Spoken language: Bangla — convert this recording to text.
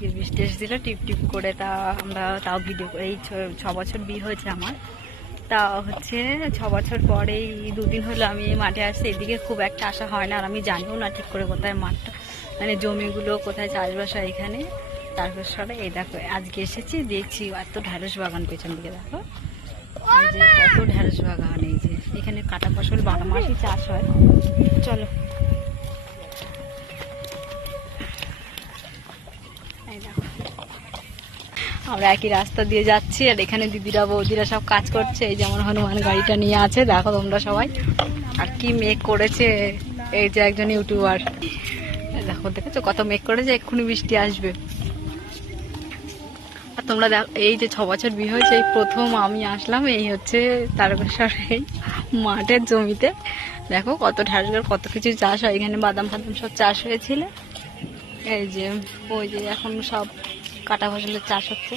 আজকে বৃষ্টি এসেছিল টিপ টিপ করে তা আমরা তাও ভিডিও এই ছ- বছর বিয়ে হয়েছে আমার। তা হচ্ছে ছ বছর পরেই দুদিন হলো আমি মাঠে আসছি, এদিকে খুব একটা আসা হয় না, আর আমি জানিও না ঠিক করে কোথায় মাঠটা মানে জমিগুলো কোথায় চাষবাস হয় এখানে। তারপর সরে এই দেখো, আজকে এসেছি, দেখছি এত ঢ্যাঁড়স বাগান পেছন দিকে, দেখো। এই যে কত ঢ্যাঁড়স বাগান, এই যে এখানে কাটা ফসল বারো মাসই চাষ হয়। চলো। আমরা একই রাস্তা দিয়ে যাচ্ছি, আর এখানে দিদিরা, বৌদিরা সব কাজ করছে। এই যেমন হনুমান গাড়িটা নিয়ে আছে, দেখো তোমরা সবাই। আর কি মেঘ করেছে এই যে একজন ইউটিউবার। দেখো, দেখেছ কত মেঘ করেছে? এক্ষুনি বৃষ্টি আসবে। আর তোমরা দেখো, এই যে ছ বছর বিয়ে হয়েছে, এই প্রথম আমি আসলাম, এই হচ্ছে তারকেশ্বর, এই মাঠের জমিতে। দেখো কত ঢাড়গার কত কিছু চাষ হয়। এখানে বাদাম ফাদাম সব চাষ হয়েছিল। এই যে ওই যে এখন সব কাটা ফসলের চাষ হচ্ছে।